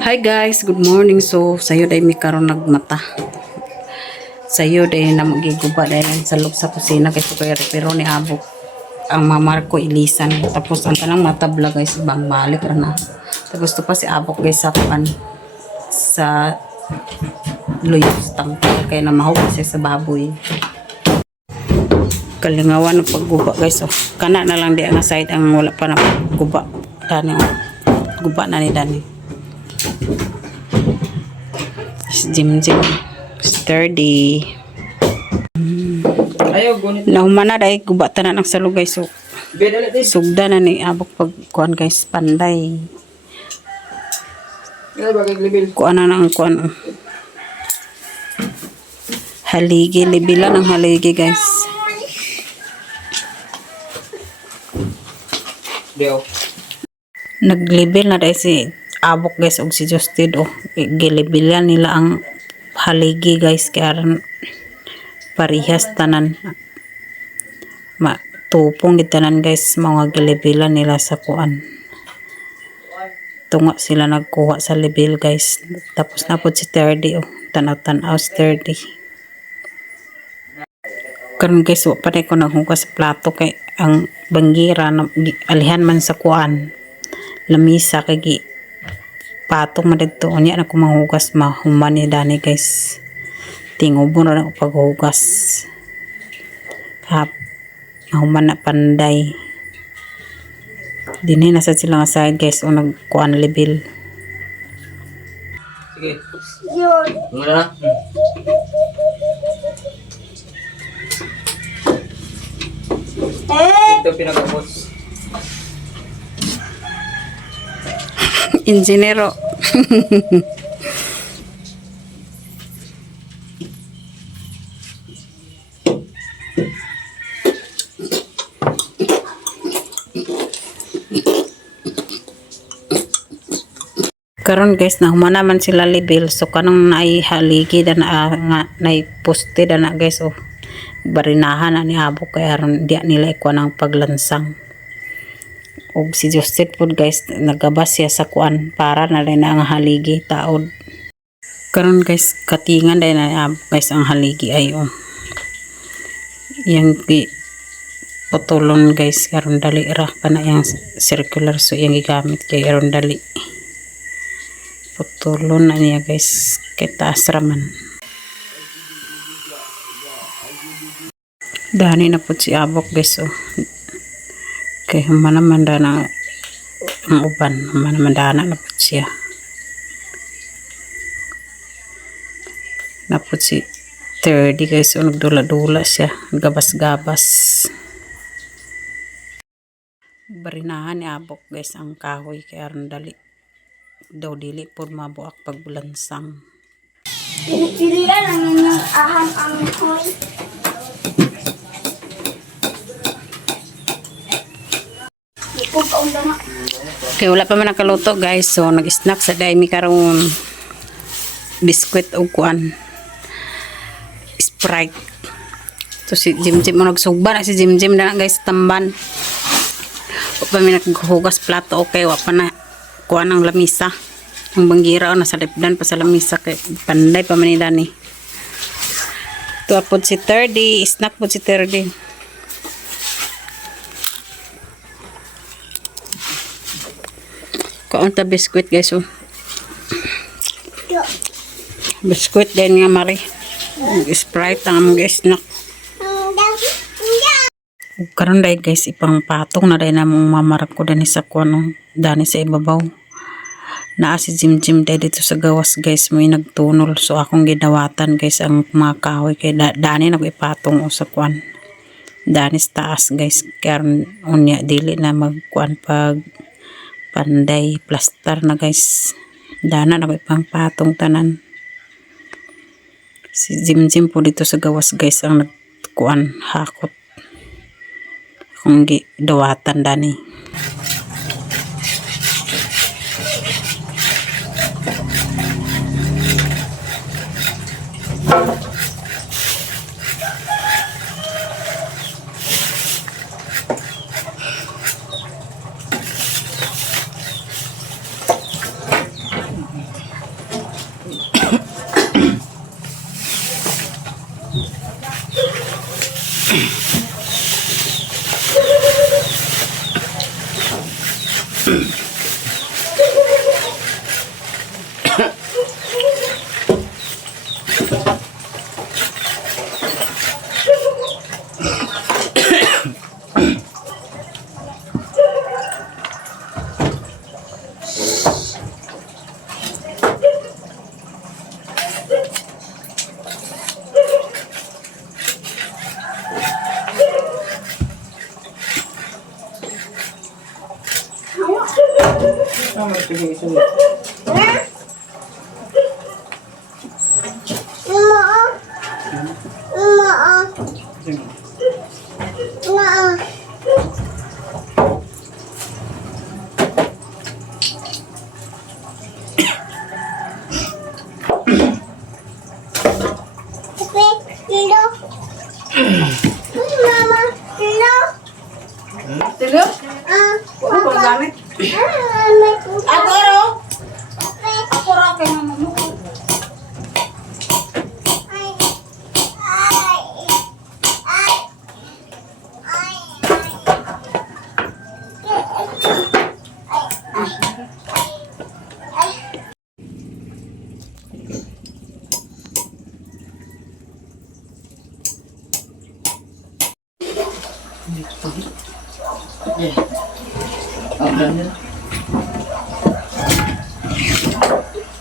Hi guys, good morning. So, sayo day mi karon nagmata. Sayo day na magiguba dahil sa loob sa kusina kay pero ni abok ang mamar ko ilisan. Tapos ang tanang matabla guys, bang balik ra na. Tapos to pa si abok guys sa kuan sa luyos tangkay kay na mahugay siya sa baboy. Kalingawan ng pagguba guys. Oh, kana na lang di ang side ang wala pa na guba. Dani guba na ni Dani. Jim sturdy. Ayaw gunit. Nahumana dahil guba tanan ang salo guys. So, sugda na ni abok pag kuan guys panday. Ayaw bagay libil. Kuan na ang kuan. Haligi, libilan ang haligi guys. Dio. Naglibil na dahil si abok guys og si Justin o gilibilyan nila ang haligi guys kaya parihas tanan matupong gitanan guys mga gilibilan nila sa kuan tunga sila nagkuha sa libil guys tapos napod si Terdy o tanaw-tanaw si Terdy karon guys wa pa ko naghugas sa plato kay ang banggira na alihan man sa kuan lamisa kay patong man dito unya na ko manghugas mahuman ni Dani guys tingubo na ako paghugas hap mahuman na panday dinhi na sa sila nga side guys o nagkuan libil Sige. Yun. Muna na. Ito pinagabos. Ingenero. Karon guys nahumana man sila libil so kanang naay haligi da na nga naay poste da na guys oh barinahan na ni abok kay aron di nila ikuan ang paglansang og si Joseph pod guys nagabas siya sa kuan para na rin ang haligi taod karon guys katingan dai na guys ang haligi ay yang potolon guys karon dali ra kana yang circular so yang gigamit kay aron dali potolon na niya guys kay taas raman dani na po si abok guys kay humanaman na ang uban humanaman na po siya na po si Terdy guys nagdula-dula siya gabas-gabas barinahan ni abok guys ang kahoy kay aron dali daw dili po mabuak pagbulansang Pili-pilian ang inyong ahang ang hoy. kaya wala pa man nakaluto guys so nag-snack sa daimi karon biskwit o kuan Sprite to si Jimjim mo nagsugba na si Jimjim na guys tamban wa pa man naghugas plato okay wa pa na kuan ang lamisa ang banggira o nasa lipdan pa sa lamisa kay panday pa man ni Dani to apod si Terdy snack po si Terdy kaunta biskwit guys biskwit din nga mari Sprite ang mga snack karon dai guys ipang patong na dai namong mamarak ko dani sa kuno dani sa ibabaw naa si Jimjim dai dito sa gawas guys may nagtunol so akong gidawatan guys ang mga kahoy kay dani na ko ipatong sa kuan dani sa taas guys karon unya dili na magkuan pag panday plaster na guys dana na ko ipang patong tanan si Jimjim po dito sa gawas guys ang nagkuan hakot akong gidawatan dani Sige, isulit. Tilo? Ano ko gamit? Ako ro? Ako ro kay mama mo.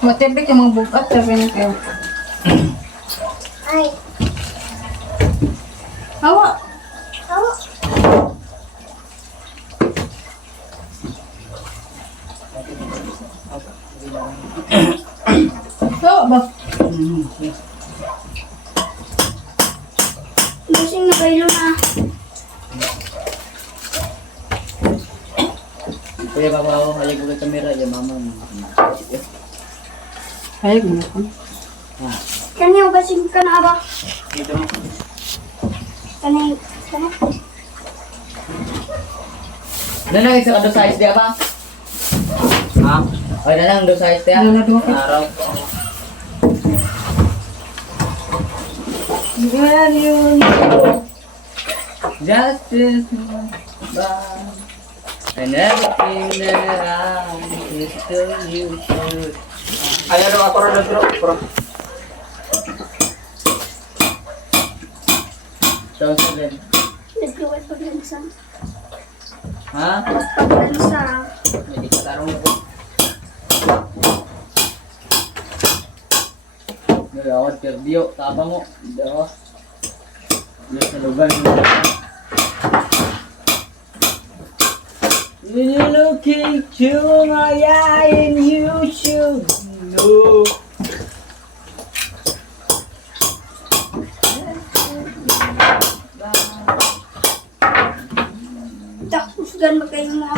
Matibig yung mga bukat, sabi na kayo. Hawa. Hawa ba? Gising na kayo na. Kuya, baba ako. Hayag mo ka kamera. Yan, mama. Hayag mo na ko. Kanina basing ka na ba? Dito mo. Kanina. Nanang isa ka doon size di ba? Ha? Ay, nanang doon size di. Ano na doon ka? Araw. Well, yun. Just this one. And everything that I is to you should. Ayan daw ako rin bro. So, seven. Nagluwat paglansa. Ha? Paglansa. Hindi ka tarong na po. Nagawad kerdiyo. Tapa mo. Hindi ako. Diyos na lugan. When you look into my eye and you should know. Takusgan magkayo mo.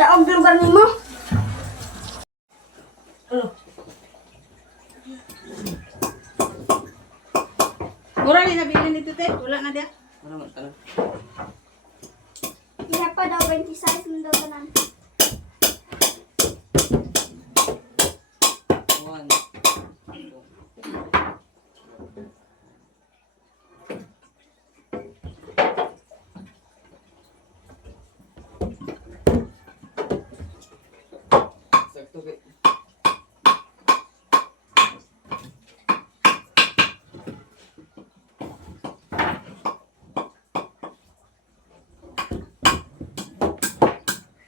Daog lugar ni mo. Mura rin nabili nito, te. Wala na dia. Ano man tanong? Iya pa daw 26 mo daw tanan. One. Sakto kay.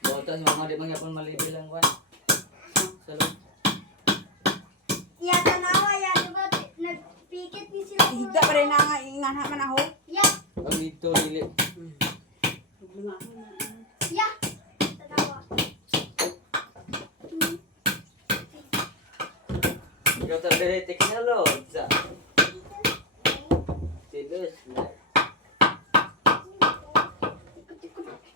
Bota si mama di mangyapon malibil lang kwan. Salud. Iya tanawa ya diba nagpikit ni sila. Higda pa rin na nga ingan man ako. Ya. Ang dito dili. Ya. Tanawa. Ikaw talaga technology. Tidos na.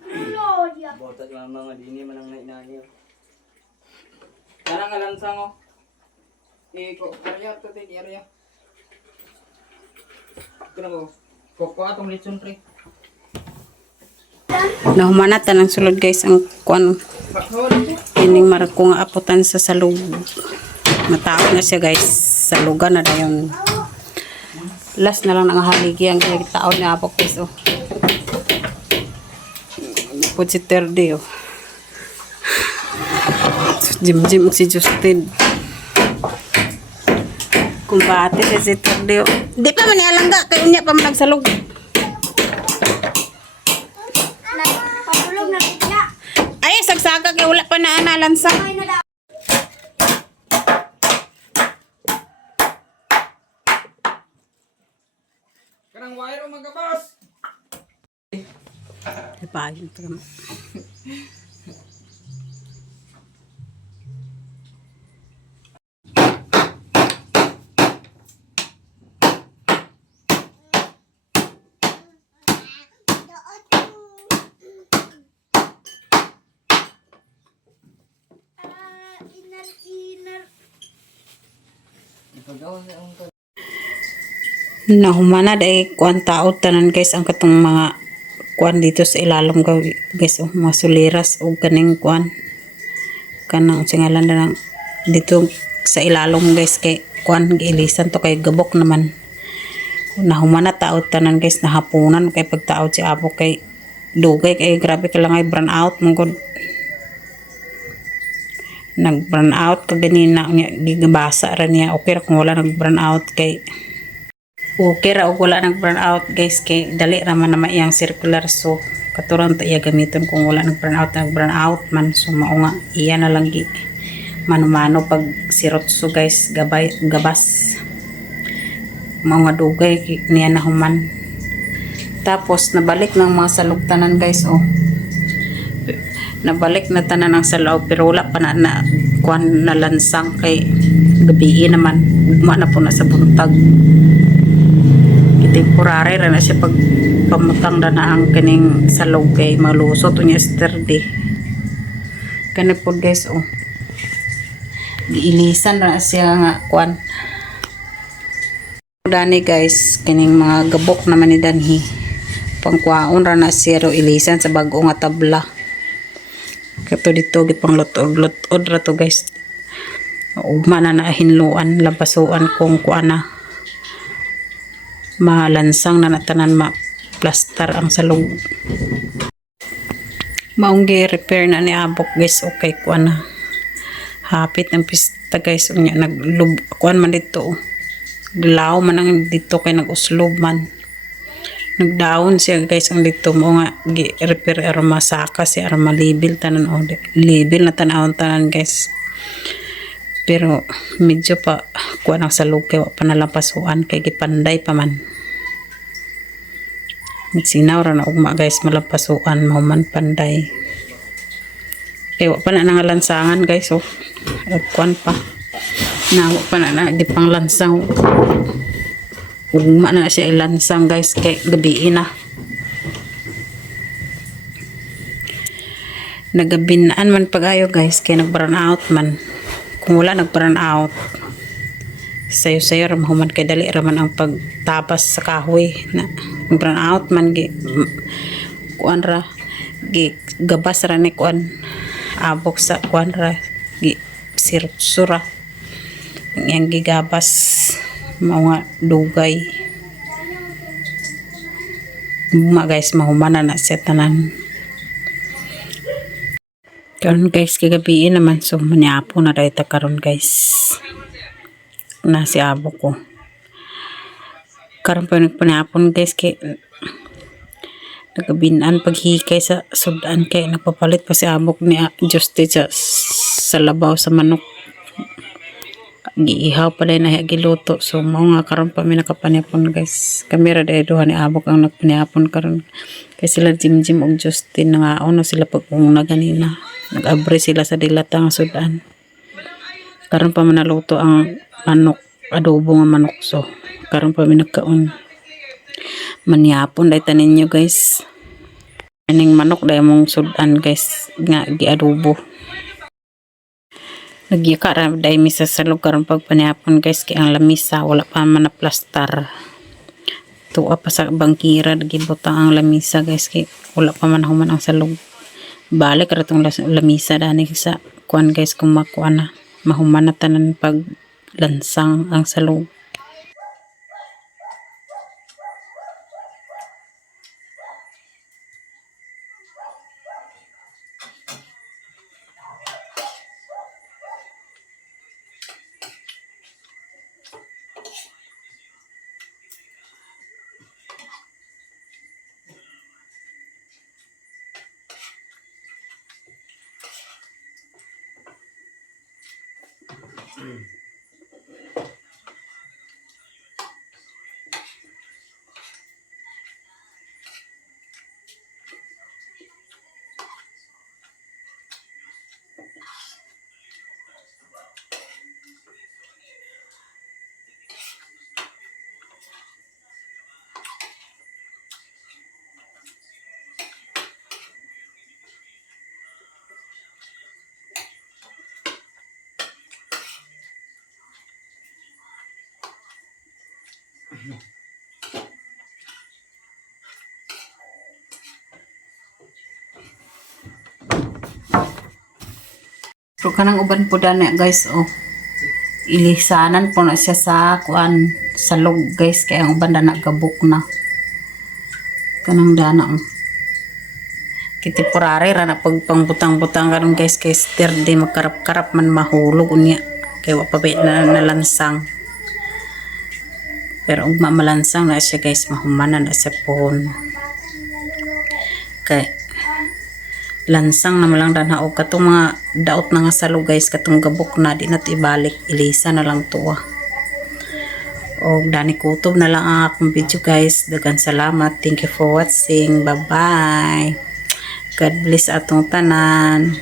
Lord ya. Bota si mama nga dini man ang nainani. Karang alansang oh. Iko, karya to te area. Kana mo. Koko atong litson pre. Nahumanatan ang sulod guys ang kuan. Ining marag ko nga aputan sa salug. Matao na siya guys. Salugan na dayon. Last na lang ang haligi ang taon na apok guys oh. Pud si Terde oh. Jim si Justin. Kumbate si Terde oh. Di pa man alangga kay unya pa man nagsalug. Papulog na bigla. Ay sagsaga kay wala pa na analansa. Ay na daw. Kana mga boss! Ipagin pa naman. Inar-inar. Ipagawa na ang Nahumana dahil kuan tao tanan guys ang katong mga kuan dito sa ilalom guys oh, mga suliras o kaning kuan kanang singalan na lang dito sa ilalom guys kay kuan giilisan to kay gabok naman. Nahumana tao tanan guys nahapunan kay pagtaod si abo kay dugay kay grabe ka lang ay burn out mong nag burn out ka ganina nya gigabasa ra niya okay ra kung wala nag burn out kay okay ra og wala nag burn out guys kay dali ra man na maiyang circular so katuran ta iya gamiton kung wala nag burn out man so mao nga iya na lang gi mano-mano pag sirotso guys gabas mao nga dugay niya na human tapos nabalik ng mga salugtanan guys oh nabalik na tanan ang salaw pero wala pa na kuan na lansang kay gabi naman ugma na po na sa buntag temporary ra na siya pag pamutang na ang kining salog kay malusot unya yesterday kani po guys oh giilisan ra siya nga kuan dani guys kining mga gabok naman ni danhi pangkuaon ra na siya ro ilisan sa bag-o nga tabla kato dito gipang lutod ra to guys ugma na nahinluan labasuan kung kuana malansang na natanan ma-plaster ang salog maunggi repair na ni abok guys okay kuana hapit ng pista guys unya naglub kuan man dito law man ang dito kay nag-uslob man nagdaon siya guys ang dito mo nga gi-repair arma saka si arma label tanan o label na tanawon tanan guys pero medyo pa kuan ang salog kay wa pa nalampasuan kay gipanday pa man sinaw ra na ugma guys malampasuan mao man panday kay wa pa na nangalansangan guys oh kuan pa na wa pa na gipang lansang ugma na siya ilansang guys kay gabi na nagabinaan man pagayo guys kay nag burn out man kung wala nag burn out sayo-sayo ra mahuman kay dali ra man ang pagtabas sa kahoy na burn out man gi kuan ra gi gabas ra ni kuan abok sa kuan ra gi sirtsura yang gigabas mga dugay mga guys mahuman na siya tanan karon guys kagabi naman so maniapo na dahil karon guys na si abo ko karon pa nagpaniapon guys kay nagabinaan paghikay sa sudan kay nagpapalit pa si abok ni Justice sa labaw sa manok giihaw pa dahil na giluto so mao nga karon pa may nakapaniapon guys kamera dahil duha ni abok ang nagpaniapon karon kay sila Jim og Justin nga ono sila pag-una ganina nag-abre sila sa dilatang sudan karon pa manaluto ang manok adobo nga manok so karon pa may nagkaon maniapon dahil tanin nyo guys aning manok dahil mong sudan guys nga giadobo nagyaka ra dahil misa sa lugar ang pagpaniapon guys kaya ang lamisa wala pa man na plastar tuwa pa sa bangkira gibutang ang lamisa guys kaya wala pa man human ang salog balik ra tong lamisa dani sa kuan guys kung makuan na mahuman na tanan pag lansang ang salog Pero kanang uban po dana guys, oh. Ilisanan po na siya sa kuan sa log guys, kaya ang uban dana gabok na. Kanang dana, oh. Kiti purari ra na pagpangbutang-butang karon guys, kay stir di magkarap-karap man mahulog unya. Kay wa pa na nalansang. Pero ug malansang na siya guys, mahumanan na siya pohon. Kay lansang na malang dana og katong mga daot na nga salo guys, katong gabok na di na to ibalik, ilisa na lang to. Og dani kutob na lang ang akong video guys. Daghang salamat, thank you for watching, bye bye, God bless atong tanan.